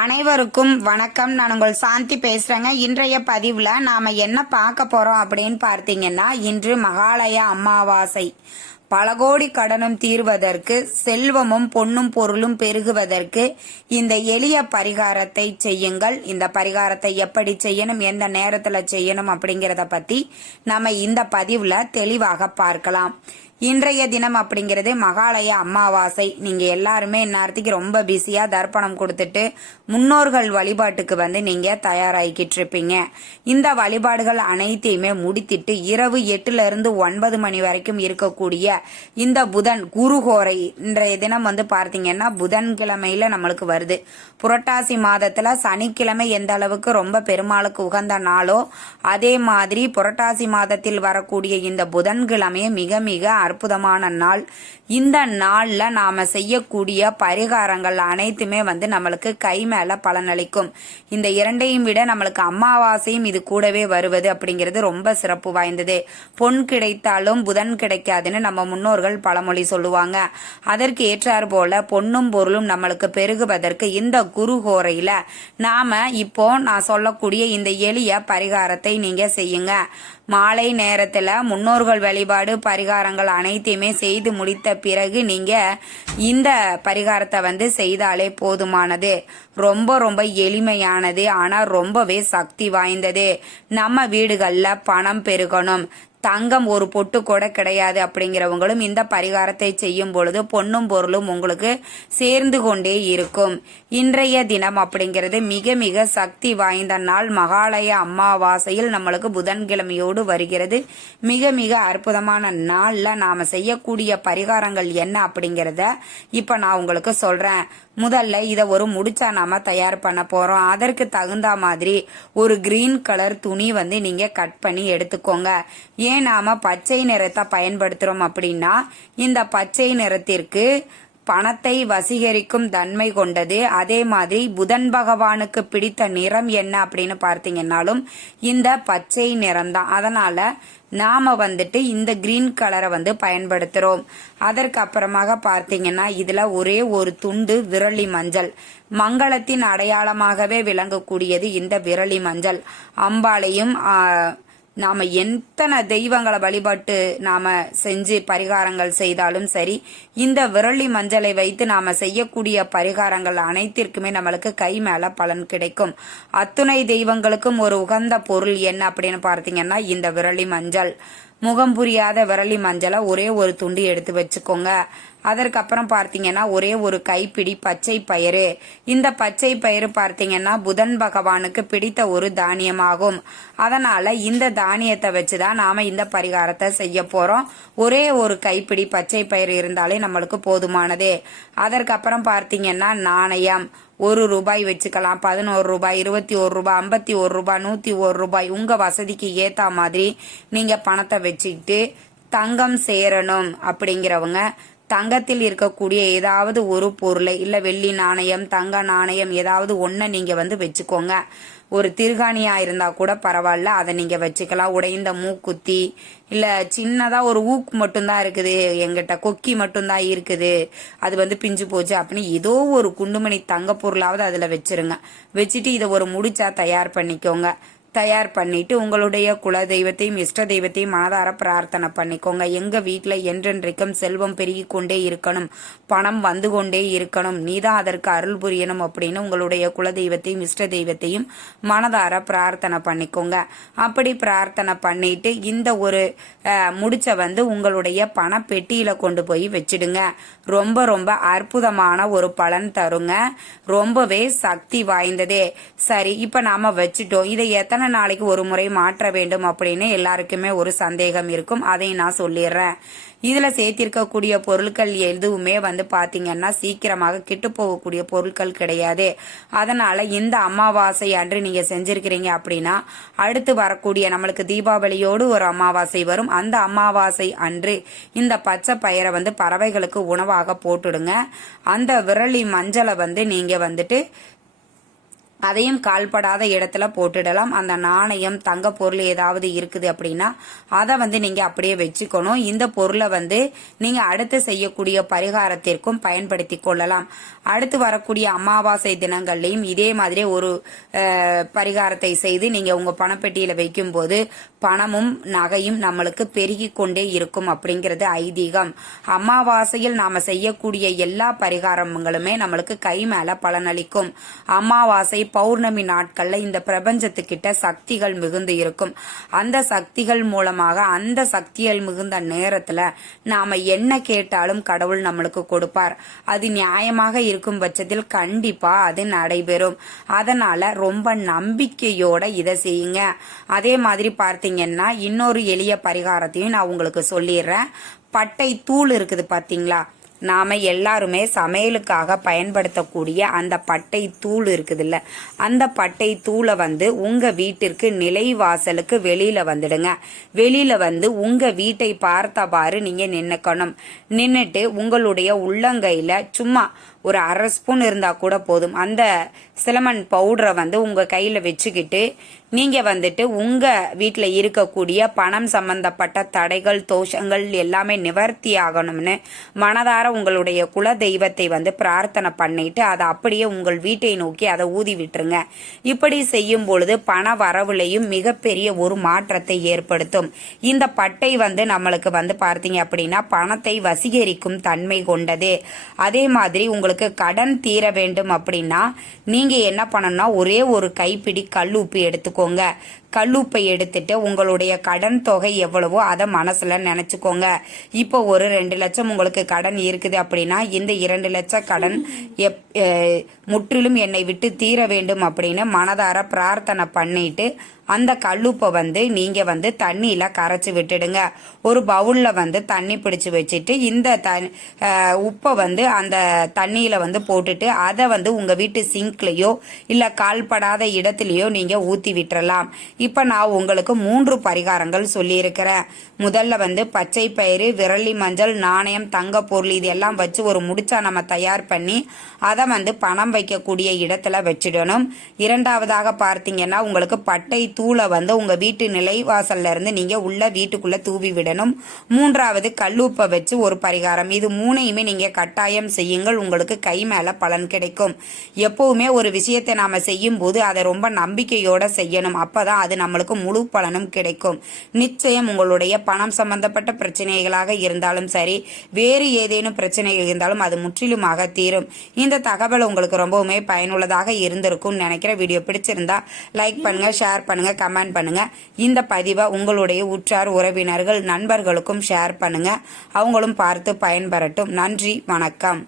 அனைவருக்கும் வணக்கம். நான் உங்கள் சாந்தி பேசுறேங்க. இன்றைய பதிவுல நாம என்ன பார்க்க போறோம் அப்படின்னு பார்த்தீங்கன்னா இன்று மகாலய அமாவாசை. பல கோடி கடனும் தீர்வதற்கு செல்வமும் பொன்னும் பொருளும் பெருகுவதற்கு இந்த எளிய பரிகாரத்தை செய்யுங்கள். இந்த பரிகாரத்தை எப்படி செய்யணும் எந்த நேரத்துல செய்யணும் அப்படிங்கிறத பத்தி நம்ம இந்த பதிவுல தெளிவாக பார்க்கலாம். இன்றைய தினம் அப்படிங்கிறது மகாலய அமாவாசை. நீங்க எல்லாருமே இந்நேரத்துக்கு ரொம்ப பிஸியா தர்ப்பணம் கொடுத்துட்டு முன்னோர்கள் வழிபாட்டுக்கு வந்து நீங்க தயாராகிக்கிட்டு இருப்பீங்க. இந்த வழிபாடுகள் அனைத்தையுமே முடித்திட்டு இரவு எட்டுல இருந்து ஒன்பது மணி வரைக்கும் இருக்கக்கூடிய இந்த புதன் குருகோரை இன்றைய தினம் வந்து பார்த்தீங்கன்னா புதன்கிழமையில நம்மளுக்கு வருது. புரட்டாசி மாதத்துல சனிக்கிழமை எந்த அளவுக்கு ரொம்ப பெருமாளுக்கு உகந்த நாளோ அதே மாதிரி புரட்டாசி மாதத்தில் வரக்கூடிய இந்த புதன்கிழமையை மிக மிக அற்புதமான நாள். இந்த நாளில் நாம் செய்யக்கூடிய பரிகாரங்கள் அனைத்துமே வந்து நம்மளுக்கு கை மேலே பலனளிக்கும். இந்த இரண்டையும் விட நம்மளுக்கு அமாவாசையும் இது கூடவே வருவது அப்படிங்கிறது ரொம்ப சிறப்பு வாய்ந்தது. பொன் கிடைத்தாலும் புதன் கிடைக்காதுன்னு நம்ம முன்னோர்கள் பழமொழி சொல்லுவாங்க. அதற்கு ஏற்றாறு போல பொன்னும் பொருளும் நம்மளுக்கு பெருகுவதற்கு இந்த குரு கோரையில் நாம் இப்போ நான் சொல்லக்கூடிய இந்த எளிய பரிகாரத்தை நீங்கள் செய்யுங்க. மாலை நேரத்தில் முன்னோர்கள் வழிபாடு பரிகாரங்கள் அனைத்தையுமே செய்து முடித்த பிறகு நீங்க இந்த பரிகாரத்தை வந்து செய்தாலே போதுமானது. ரொம்ப ரொம்ப எளிமையானது. ஆனா ரொம்பவே சக்தி வாய்ந்தது. நம்ம வீடுகள்ல பணம் பெருகணும். தங்கம் ஒரு பொட்டு கூட கிடையாது அப்படிங்கிறவங்களும் இந்த பரிகாரத்தை செய்யும் பொழுது பொன்னும் பொருளும் உங்களுக்கு சேர்ந்து கொண்டே இருக்கும். இன்றைய தினம் அப்படிங்கிறது மிக மிக சக்தி வாய்ந்த நாள். மகாலய அமாவாசையில் நம்மளுக்கு புதன்கிழமையோடு வருகிறது. மிக மிக அற்புதமான நாளில் நாம் செய்யக்கூடிய பரிகாரங்கள் என்ன அப்படிங்கிறத இப்போ நான் உங்களுக்கு சொல்கிறேன் முதல்ல இதை ஒரு முடிச்சா நாம தயார் பண்ண போறோம். அதற்கு தகுந்த மாதிரி ஒரு கிரீன் கலர் துணி வந்து நீங்க கட் பண்ணி எடுத்துக்கோங்க. ஏன் நாம பச்சை நிறத்தை பயன்படுத்துறோம் அப்படின்னா இந்த பச்சை நிறத்திற்கு பணத்தை வசீகரிக்கும் தன்மை கொண்டது. அதே மாதிரி புதன் பகவானுக்கு பிடித்த நிறம் என்ன அப்படின்னு பார்த்தீங்கன்னாலும் இந்த பச்சை நிறம் தான் அதனால நாம வந்துட்டு இந்த கிரீன் கலரை வந்து பயன்படுத்துறோம். அதற்கு அப்புறமாக பார்த்தீங்கன்னா இதுல ஒரே ஒரு துண்டு விரலி மஞ்சள். மங்களத்தின் அடையாளமாகவே விளங்கக்கூடியது இந்த விரலி மஞ்சள். அம்பாளையும் நாம எத்தனை தெய்வங்களை வழிபட்டு நாம செஞ்சு பரிகாரங்கள் செய்தாலும் சரி இந்த விரலி மஞ்சளை வைத்து நாம செய்யக்கூடிய பரிகாரங்கள் அனைத்திற்குமே நம்மளுக்கு கை மேல பலன் கிடைக்கும். அத்துணை தெய்வங்களுக்கும் ஒரு உகந்த பொருள் என்ன அப்படின்னு பார்த்தீங்கன்னா இந்த விரலி மஞ்சள். முகம் புரியாத விரலி மஞ்சளை ஒரே ஒரு துண்டு எடுத்து வச்சுக்கோங்க. அதற்கப்புறம் பார்த்தீங்கன்னா ஒரே ஒரு கைப்பிடி பச்சை பயிறு. இந்த பச்சை பயிறு பார்த்தீங்கன்னா புதன் பகவானுக்கு பிடித்த ஒரு தானியமாகும். அதனால இந்த தானியத்தை வச்சுதான் நாம இந்த பரிகாரத்தை செய்ய போறோம். ஒரே ஒரு கைப்பிடி பச்சை பயிறு இருந்தாலே நம்மளுக்கு போதுமானதே. அதற்கப்புறம் பார்த்தீங்கன்னா நாணயம். ஒரு ரூபாய் வச்சுக்கலாம். பதினோரு ரூபாய் இருபத்தி ஒரு ரூபாய் ஐம்பத்தி ஒரு ரூபாய் நூத்தி ஒரு ரூபாய். உங்க வசதிக்கு ஏத்த மாதிரி நீங்க பணத்தை வச்சுக்கிட்டு தங்கம் சேரணும் அப்படிங்கிறவங்க தங்கத்தில் இருக்கக்கூடிய ஏதாவது ஒரு பொருளை இல்லை வெள்ளி நாணயம் தங்க நாணயம் ஏதாவது ஒன்றை நீங்கள் வந்து வச்சுக்கோங்க. ஒரு திருகாணியாக இருந்தால் கூட பரவாயில்ல அதை நீங்கள் வச்சுக்கலாம். உடைந்த மூக்குத்தி இல்லை சின்னதாக ஒரு ஊக்கு மட்டும்தான் இருக்குது எங்கிட்ட கொக்கி மட்டும்தான் இருக்குது. அது வந்து பிஞ்சு போச்சு அப்படின்னு ஏதோ ஒரு குண்டுமணி தங்க பொருளாவது அதில் வச்சிருங்க. வச்சுட்டு இதை ஒரு முடிச்சா தயார் பண்ணிக்கோங்க. தயார் பண்ணிட்டு உங்களுடைய குல தெய்வத்தையும் இஷ்ட தெய்வத்தையும் மனதார பிரார்த்தனை பண்ணிக்கோங்க. எங்க வீட்டில் என்றென்றைக்கும் செல்வம் பெருகி கொண்டே இருக்கணும். பணம் வந்து கொண்டே இருக்கணும். நீதான் அதற்கு அருள் புரியணும் அப்படின்னு உங்களுடைய குல தெய்வத்தையும் இஷ்ட தெய்வத்தையும் மனதார பிரார்த்தனை பண்ணிக்கோங்க. அப்படி பிரார்த்தனை பண்ணிட்டு இந்த ஒரு முடிச்ச வந்து உங்களுடைய பண பெட்டியில கொண்டு போய் வச்சிடுங்க. ரொம்ப ரொம்ப அற்புதமான ஒரு பலன் தருங்க. ரொம்பவே சக்தி வாய்ந்ததே. சரி இப்ப நாம வச்சுட்டோம். இதை எத்தனை எத்தனை நாளைக்கு ஒரு முறை மாற்ற வேண்டும் அப்படின்னு எல்லாருக்குமே ஒரு சந்தேகம் இருக்கும். அதை நான் சொல்லிடுறேன். இதுல சேர்த்திருக்கக்கூடிய பொருட்கள் எதுவுமே வந்து பாத்தீங்கன்னா சீக்கிரமாக கிட்டு போகக்கூடிய பொருட்கள் கிடையாது. அதனால இந்த அமாவாசை அன்று நீங்க செஞ்சிருக்கிறீங்க அப்படின்னா அடுத்து வரக்கூடிய நம்மளுக்கு தீபாவளியோடு ஒரு அமாவாசை வரும். அந்த அமாவாசை அன்று இந்த பச்சை பயிரை வந்து பறவைகளுக்கு உணவாக போட்டுடுங்க. அந்த விரலி மஞ்சளை வந்து நீங்க வந்துட்டு அதையும் கால்படாத இடத்துல போட்டுடலாம். அந்த நாணயம் தங்க பொருள் ஏதாவது இருக்குது அப்படின்னா அதை வந்து நீங்க அப்படியே வச்சுக்கணும். இந்த பொருளை வந்து நீங்க அடுத்து செய்யக்கூடிய பரிகாரத்திற்கும் பயன்படுத்தி கொள்ளலாம். அடுத்து வரக்கூடிய அமாவாசை தினங்கள்லையும் இதே மாதிரி ஒரு பரிகாரத்தை செய்து நீங்க உங்க பணப்பெட்டியில வைக்கும் போது பணமும் நகையும் நம்மளுக்கு பெருகி கொண்டே இருக்கும் அப்படிங்கிறது ஐதீகம். அமாவாசையில் நாம செய்யக்கூடிய எல்லா பரிகாரங்களுமே நம்மளுக்கு கை மேல பலனளிக்கும். அமாவாசை பௌர்ணமி நாட்கள்ல இந்த பிரபஞ்சத்துக்கிட்ட சக்திகள் மிகுந்து இருக்கும். அந்த சக்திகள் மூலமாக அந்த சக்திகள் மிகுந்த நேரத்துல நாம என்ன கேட்டாலும் கடவுள் நம்மளுக்கு கொடுப்பார். அது நியாயமாக இருக்கும் பட்சத்தில் கண்டிப்பா அது நடைபெறும். அதனால ரொம்ப நம்பிக்கையோட இதை செய்யுங்க. அதே மாதிரி பார்த்தீங்கன்னா இன்னொரு எளிய பரிகாரத்தையும் நான் உங்களுக்கு சொல்லிடுறேன். பட்டை தூள் இருக்குது பார்த்தீங்களா நாம எல்லாருமே சமையலுக்காக பயன்படுத்தக்கூடிய அந்த பட்டை தூள் இருக்குதுல்ல அந்த பட்டை தூளை வந்து உங்க வீட்டிற்கு நிலைவாசலுக்கு வெளியில வந்துடுங்க. வெளியில வந்து உங்க வீட்டை பார்த்தவாறு நீங்க நின்னுக்கணும். நின்னுட்டு உங்களுடைய உள்ளங்கையில சும்மா ஒரு அரை ஸ்பூன் இருந்தால் கூட போதும். அந்த சிலமன் பவுடரை வந்து உங்கள் கையில் வச்சுக்கிட்டு நீங்கள் வந்துட்டு உங்கள் வீட்டில் இருக்கக்கூடிய பணம் சம்பந்தப்பட்ட தடைகள் தோஷங்கள் எல்லாமே நிவர்த்தி ஆகணும்னு மனதார உங்களுடைய குல தெய்வத்தை வந்து பிரார்த்தனை பண்ணிட்டு அதை அப்படியே உங்கள் வீட்டை நோக்கி அதை ஊதி விட்டுருங்க. இப்படி செய்யும் பொழுது பண வரவுலையும் மிகப்பெரிய ஒரு மாற்றத்தை ஏற்படுத்தும். இந்த பட்டை வந்து நம்மளுக்கு வந்து பார்த்தீங்க அப்படின்னா பணத்தை வசீகரிக்கும் தன்மை கொண்டது. அதே மாதிரி உங்களுக்கு கடன் தீர வேண்டும் அப்படின்னா நீங்க என்ன பண்ணணும்னா ஒரே ஒரு கைப்பிடி கல் உப்பு எடுத்துக்கோங்க. கல்லுப்பை எடுத்துட்டு உங்களுடைய கடன் தொகை எவ்வளவோ அதை மனசுல நினைச்சுக்கோங்க. இப்போ ஒரு ரெண்டு லட்சம் உங்களுக்கு கடன் இருக்குது அப்படின்னா இந்த இரண்டு லட்சம் கடன் எப் முற்றிலும் என்னை விட்டு தீர வேண்டும் அப்படின்னு மனதார பிரார்த்தனை பண்ணிட்டு அந்த கல்லுப்பை வந்து நீங்க வந்து தண்ணியில கரைச்சி விட்டுடுங்க. ஒரு பவுல்ல வந்து தண்ணி பிடிச்சு வச்சுட்டு இந்த த உப்பை வந்து அந்த தண்ணியில வந்து போட்டுட்டு அதை வந்து உங்க வீட்டு சிங்க்லயோ இல்ல கால்படாத இடத்துலயோ நீங்க ஊத்தி விட்டுறலாம். இப்போ நான் உங்களுக்கு மூன்று பரிகாரங்கள் சொல்லியிருக்கிறேன். முதல்ல வந்து பச்சை பயிறு விரலி மஞ்சள் நாணயம் தங்க பொருள் இது எல்லாம் வச்சு ஒரு முடிச்சா நம்ம தயார் பண்ணி அதை வந்து பணம் வைக்கக்கூடிய இடத்துல வச்சிடணும். இரண்டாவதாக பார்த்தீங்கன்னா உங்களுக்கு பட்டை தூளை வந்து உங்கள் வீட்டு நிலைவாசல்ல இருந்து நீங்கள் உள்ள வீட்டுக்குள்ளே தூவி விடணும். மூன்றாவது கல்லூப்பை வச்சு ஒரு பரிகாரம். இது மூணையுமே நீங்கள் கட்டாயம் செய்யுங்கள். உங்களுக்கு கை மேலே பலன் கிடைக்கும். எப்பவுமே ஒரு விஷயத்தை நாம் செய்யும் போது அதை ரொம்ப நம்பிக்கையோட செய்யணும். அப்போ தான் அது அது நம்மளுக்கு முழு பலனும் கிடைக்கும். நிச்சயம் உங்களுடைய பணம் சம்பந்தப்பட்ட பிரச்சனைகளாக இருந்தாலும் சரி வேறு ஏதேனும் பிரச்சனைகள் இருந்தாலும் அது முற்றிலுமாக தீரும். இந்த தகவல் உங்களுக்கு ரொம்பவுமே பயனுள்ளதாக இருந்திருக்கும் நினைக்கிற வீடியோ பிடிச்சிருந்தா லைக் பண்ணுங்க ஷேர் பண்ணுங்க கமெண்ட் பண்ணுங்க. இந்த பதிவை உங்களுடைய உற்றார் உறவினர்கள் நண்பர்களுக்கும் ஷேர் பண்ணுங்க. அவங்களும் பார்த்து பயன்பெறட்டும். நன்றி வணக்கம்.